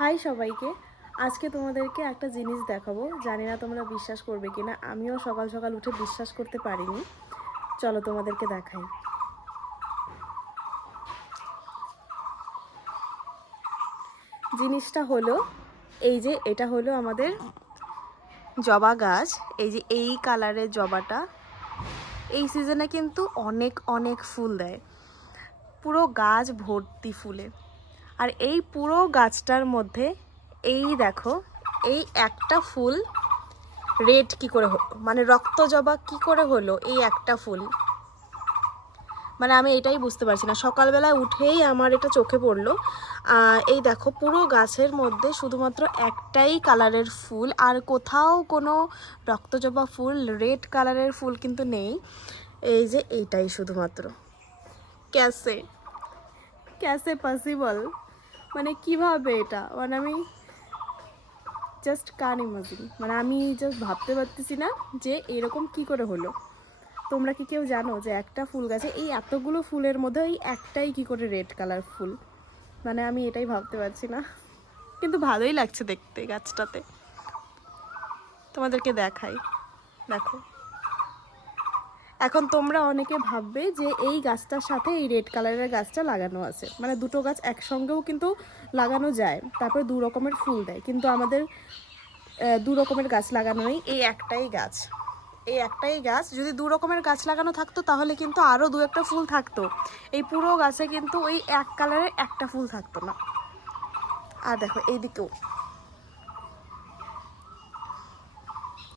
High সবাইকে। আজকে তোমাদেরকে একটা জিনিস দেখাবো, জানি না তোমরা বিশ্বাস করবে কিনা। আমিও সকাল সকাল উঠে বিশ্বাস করতে পারিনি। চলো তোমাদেরকে দেখাই। জিনিসটা হলো এটা হলো আমাদের জবা গাছ। এই যে এই কালারের জবাটা এই সিজনে কিন্তু অনেক অনেক ফুল দেয়, পুরো গাছ ভর্তি ফুলে। আর এই পুরো গাছটার মধ্যে এই দেখো, এই একটা ফুল রেড কি করে হলো, মানে রক্ত জবা কি করে হলো এই একটা ফুল। মানে আমি এটাই বুঝতে পারছি না। সকালবেলা উঠেই আমার এটা চোখে পড়লো। এই দেখো, পুরো গাছের মধ্যে শুধুমাত্র একটাই কালারের ফুল, আর কোথাও কোনো রক্তজবা ফুল রেড কালারের ফুল কিন্তু নেই। এই যে এইটাই শুধুমাত্র। ক্যাসে ক্যাসে পসিবল, মানে কিভাবে এটা, মানে আমি জাস্ট কান ইমাজিন, মানে আমি জাস্ট ভাবতে পারতেছি না যে এরকম কি করে হলো। তোমরা কি কেউ জানো যে একটা ফুল গাছে এই এতগুলো ফুলের মধ্যে এই একটাই কি করে রেড কালার ফুল? মানে আমি এটাই ভাবতে পারছি না। কিন্তু ভালোই লাগছে দেখতে গাছটাতে। তোমাদেরকে দেখাই, দেখো। এখন তোমরা অনেকে ভাববে যে এই গাছটার সাথে এই রেড কালারের গাছটা লাগানো আছে, মানে দুটো গাছ একসঙ্গেও কিন্তু লাগানো যায়, তারপরে দু রকমের ফুল দেয়। কিন্তু আমাদের দু রকমের গাছ লাগানো নেই, এই একটাই গাছ। এই একটাই গাছ, যদি দু রকমের গাছ লাগানো থাকতো তাহলে কিন্তু আরও দু একটা ফুল থাকতো। এই পুরো গাছে কিন্তু ওই এক কালারের একটা ফুল থাকতো না। আর দেখো এইদিকেও